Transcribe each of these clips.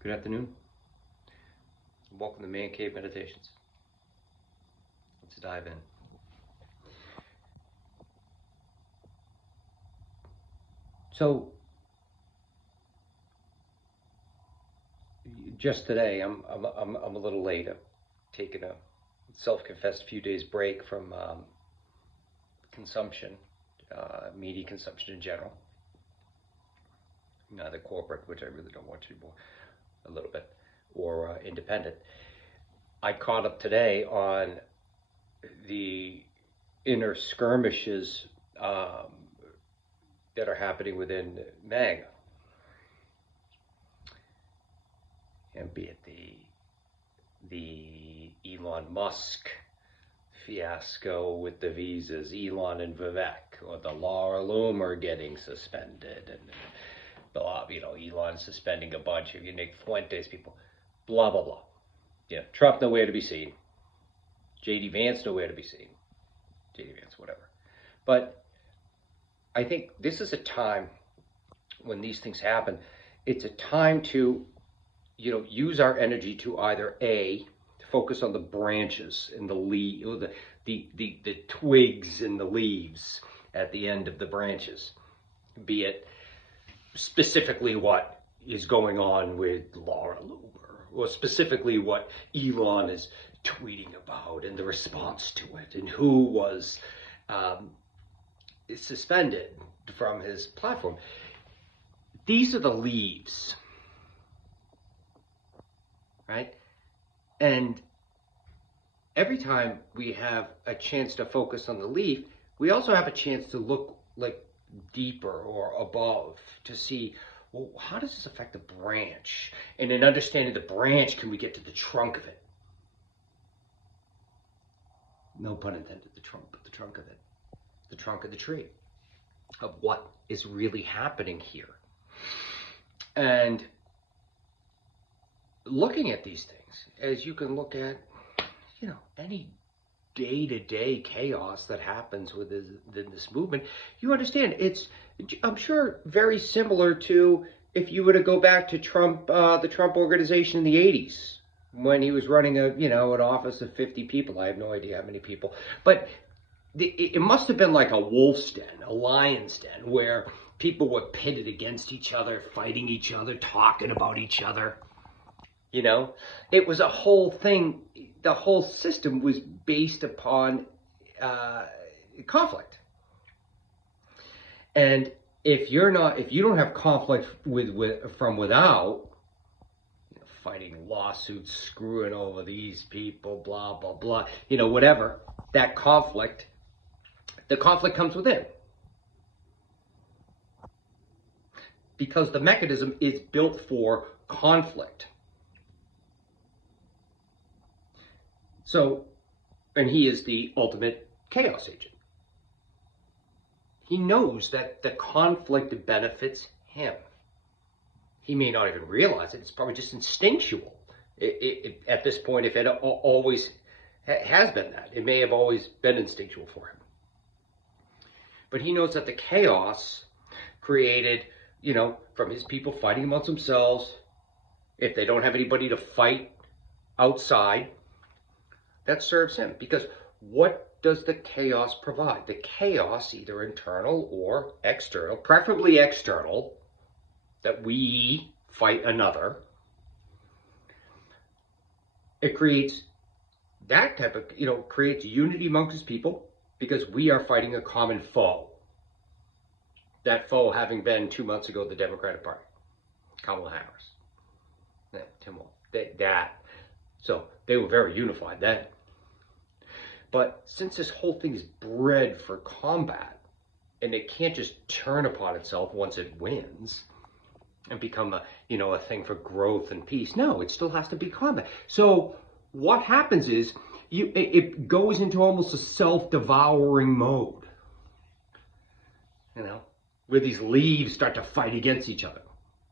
Good afternoon. Welcome to Man Cave Meditations. Let's dive in. So, just today, I'm a little late. I've taken a self-confessed few days break from consumption, media consumption in general. Neither corporate, which I really don't want to anymore, a little bit, or independent. I caught up today on the inner skirmishes that are happening within MAGA, and be it the Elon Musk fiasco with the visas, Elon and Vivek, or the Laura Loomer getting suspended, and blah, Elon suspending a bunch of Nick Fuentes people, blah, blah, blah. Trump nowhere to be seen. J.D. Vance nowhere to be seen. J.D. Vance, whatever. But I think this is a time when these things happen. It's a time to, use our energy to either focus on the branches and the twigs and the leaves at the end of the branches, be it specifically what is going on with Laura Loomer, or specifically what Elon is tweeting about and the response to it, and who was suspended from his platform. These are the leaves, right? And every time we have a chance to focus on the leaf, we also have a chance to look like deeper or above to see, well, how does this affect the branch? And in understanding the branch, can we get to the trunk of it? No pun intended, the trunk of it. The trunk of the tree, of what is really happening here. And looking at these things, as you can look at, any day-to-day chaos that happens within this movement, you understand it's, I'm sure, very similar to if you were to go back to Trump, the Trump organization in the 80s, when he was running an office of 50 people. I have no idea how many people, but it must have been like a wolf's den, a lion's den, where people were pitted against each other, fighting each other, talking about each other. It was a whole thing. The whole system was based upon conflict. And if you don't have conflict from without, fighting lawsuits, screwing over these people, blah, blah, blah, whatever, the conflict comes within. Because the mechanism is built for conflict. So, and he is the ultimate chaos agent. He knows that the conflict benefits him. He may not even realize it. It's probably just instinctual. At this point, if it always has been that, it may have always been instinctual for him. But he knows that the chaos created, from his people fighting amongst themselves, if they don't have anybody to fight outside, that serves him. Because what does the chaos provide? The chaos, either internal or external, preferably external, that we fight another, it creates that type of, creates unity amongst his people, because we are fighting a common foe. That foe having been 2 months ago the Democratic Party, Kamala Harris, Tim Walz, so they were very unified then. But since this whole thing is bred for combat, and it can't just turn upon itself once it wins and become a thing for growth and peace. No, it still has to be combat. So what happens is it goes into almost a self-devouring mode, where these leaves start to fight against each other.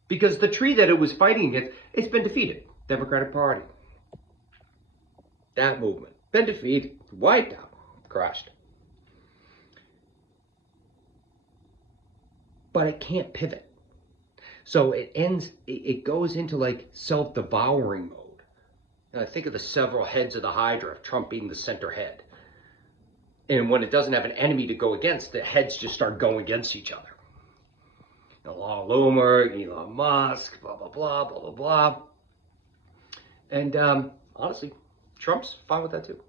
Because the tree that it was fighting against, it's been defeated. Democratic Party. That movement. Been defeated, wiped out, crushed. But it can't pivot. So it goes into like self-devouring mode. And I think of the several heads of the Hydra, Trump being the center head. And when it doesn't have an enemy to go against, the heads just start going against each other. Laura Loomer, Elon Musk, blah, blah, blah, blah, blah, blah. And honestly, Trump's fine with that too.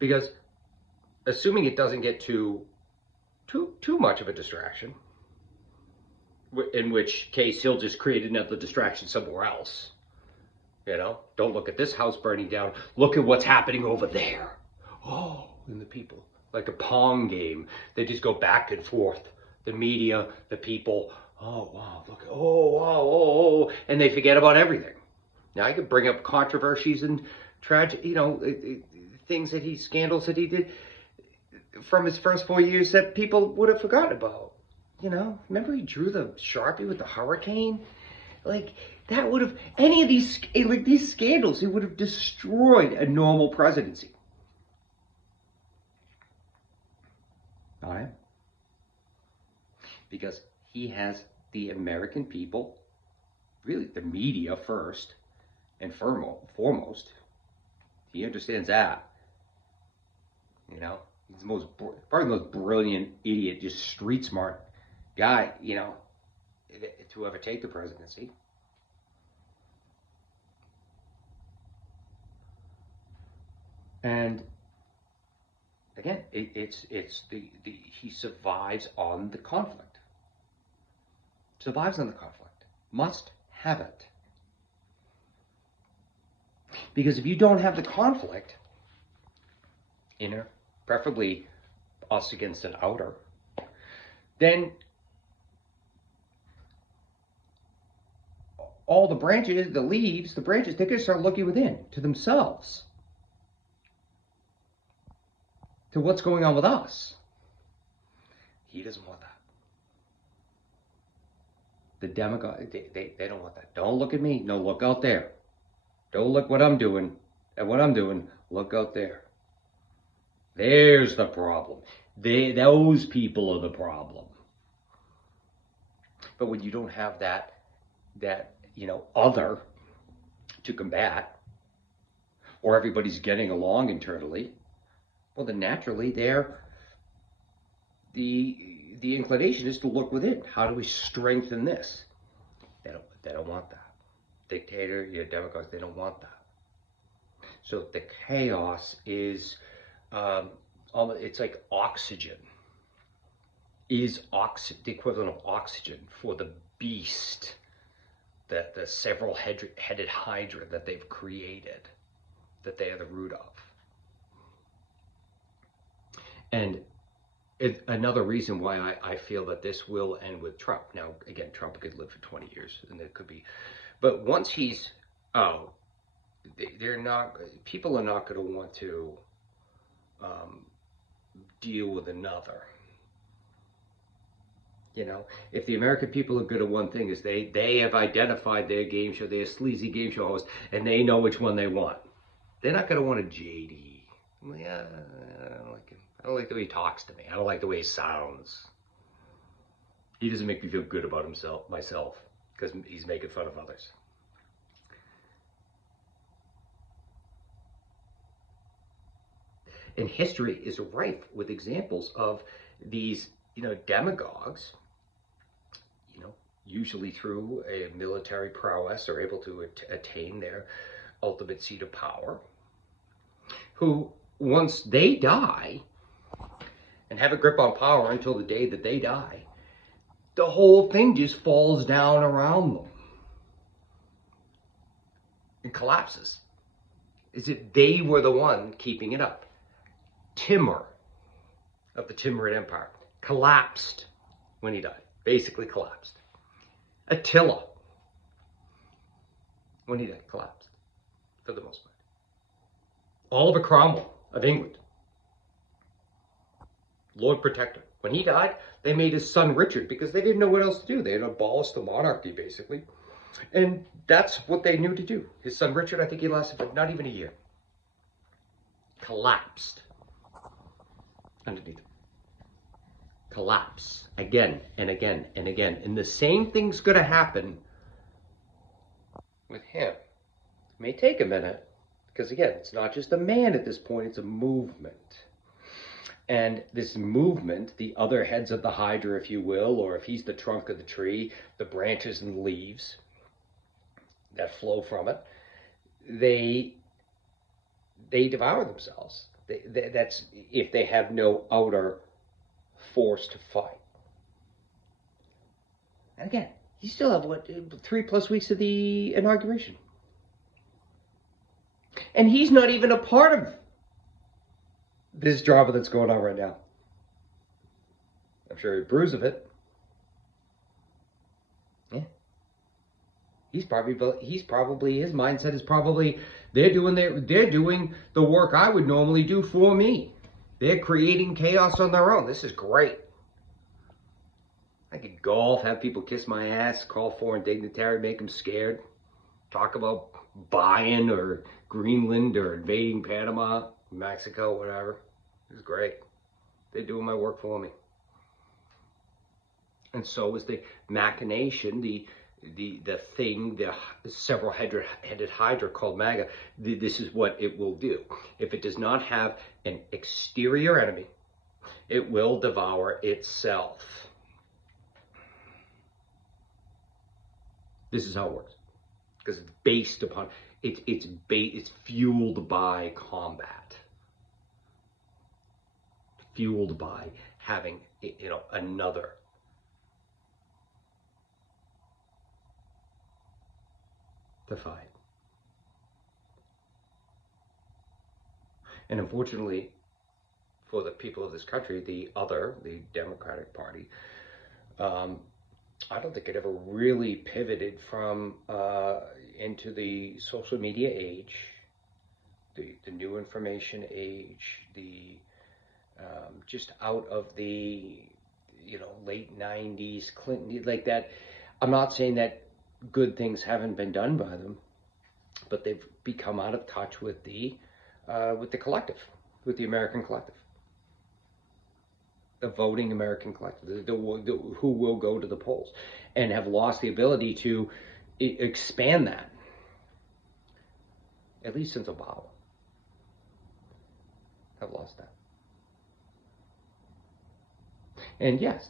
Because assuming it doesn't get too much of a distraction, in which case he'll just create another distraction somewhere else. Don't look at this house burning down. Look at what's happening over there. Oh, and the people. Like a Pong game. They just go back and forth. The media, the people. Oh, wow, look. Oh, wow, oh. And they forget about everything. Now, I could bring up controversies and tragic, things scandals that he did from his first 4 years that people would have forgotten about. Remember he drew the Sharpie with the hurricane? Like, that would have, any of these scandals, it would have destroyed a normal presidency. All right? Because he has the American people, really the media first and foremost. He understands that. He's probably the most brilliant idiot, just street smart guy, to ever take the presidency. And again, he survives on the conflict. Survives on the conflict. Must have it. Because if you don't have the conflict, inner, preferably us against an outer, then all the branches, the leaves, the branches, they're going to start looking within, to themselves, to what's going on with us. He doesn't want that. The demagogue, they don't want that. Don't look at me. No, look out there. Don't look what I'm doing. At what I'm doing, look out there. There's the problem. Those people are the problem. But when you don't have that other to combat, or everybody's getting along internally, well, then naturally the inclination is to look within. How do we strengthen this? They don't want that. Dictator, demagogues, they don't want that. So the chaos is, it's like oxygen. Is the equivalent of oxygen for the beast, the several headed hydra that they've created, that they are the root of. And another reason why I feel that this will end with Trump. Now, again, Trump could live for 20 years, and it could be, but once he's out, people are not going to want to deal with another. If the American people are good at one thing, is they have identified their game show, their sleazy game show host, and they know which one they want. They're not going to want a JD. I don't like him. I don't like the way he talks to me. I don't like the way he sounds. He doesn't make me feel good about myself, because he's making fun of others. And history is rife with examples of these, demagogues, usually through a military prowess, are able to attain their ultimate seat of power, who, once they die and have a grip on power until the day that they die, the whole thing just falls down around them and collapses, as if they were the one keeping it up. Timur of the Timurid Empire collapsed when he died, basically collapsed. Attila, when he died, collapsed for the most part. Oliver Cromwell of England, Lord Protector. When he died, they made his son Richard because they didn't know what else to do. They had abolished the monarchy, basically. And that's what they knew to do. His son Richard, I think he lasted for not even a year. Collapsed underneath him. collapse again and again and again. And the same thing's going to happen with him. It may take a minute, because again, it's not just a man at this point, it's a movement. And this movement, the other heads of the hydra, if you will, or if he's the trunk of the tree, the branches and leaves that flow from it, they devour themselves. That's if they have no outer force to fight. And again, you still have, what, 3+ weeks of the inauguration. And he's not even a part of this drama that's going on right now. I'm sure he approves of it. Yeah. He's probably, his mindset is probably, they're doing the work I would normally do for me. They're creating chaos on their own. This is great. I could golf, have people kiss my ass, call foreign dignitary, make them scared, talk about buying or Greenland or invading Panama, Mexico, whatever. This is great. They're doing my work for me. And so is the machination, the thing, the several-headed hydra called MAGA. This is what it will do. If it does not have an exterior enemy, it will devour itself. This is how it works. Because it's based upon, it's fueled by combat. Fueled by having, another to fight. And unfortunately, for the people of this country, the Democratic Party, I don't think it ever really pivoted from into the social media age, the new information age, the just out of the late 90s, Clinton, like that. I'm not saying that good things haven't been done by them, but they've become out of touch with the collective, with the American collective. The voting American collective, who will go to the polls, and have lost the ability to expand that, at least since Obama. Have lost that. And yes,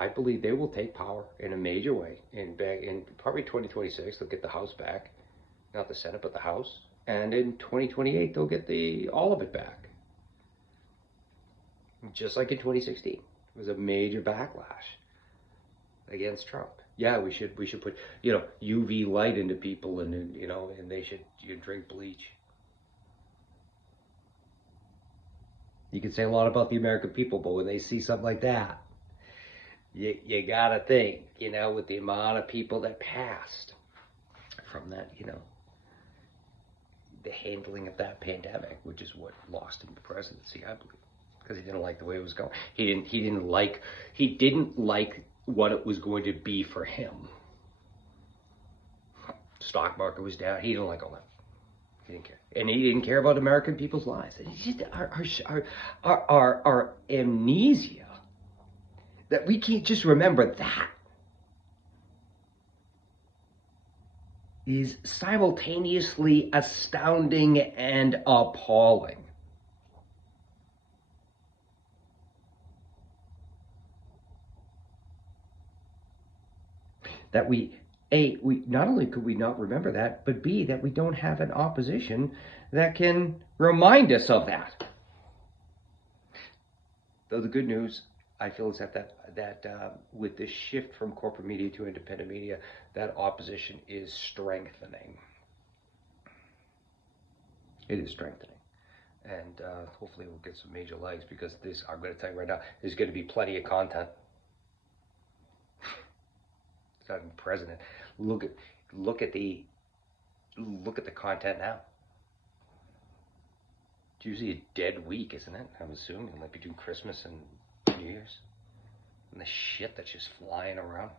I believe they will take power in a major way in probably 2026. They'll get the House back, not the Senate, but the House. And in 2028, they'll get all of it back. Just like in 2016, it was a major backlash against Trump. Yeah, we should put UV light into people, and and they should drink bleach. You can say a lot about the American people, but when they see something like that, you gotta think, with the amount of people that passed from that, the handling of that pandemic, which is what lost him the presidency, I believe. Because he didn't like the way it was going. He didn't like what it was going to be for him. Stock market was down. He didn't like all that. He didn't care, and he didn't care about American people's lives. It's just our amnesia that we can't just remember that is simultaneously astounding and appalling. That we not only could we not remember that, but B, that we don't have an opposition that can remind us of that. Though the good news, I feel, is that with this shift from corporate media to independent media, that opposition is strengthening. It is strengthening. And hopefully we'll get some major legs, because I'm going to tell you right now, there's going to be plenty of content. President, look at the content now. It's usually a dead week, isn't it? I'm assuming it might be doing Christmas and New Year's, and the shit that's just flying around.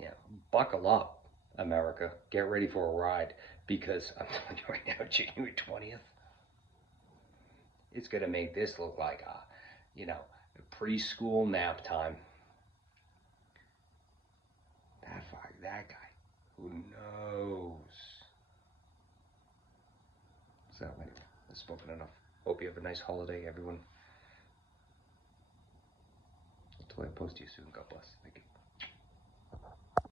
Yeah, buckle up, America. Get ready for a ride, because I'm telling you right now, January 20th, it's gonna make this look like you know, preschool nap time. That guy, who knows? So anyway, I've spoken enough. Hope you have a nice holiday, everyone. Until I post to you soon, God bless. Thank you.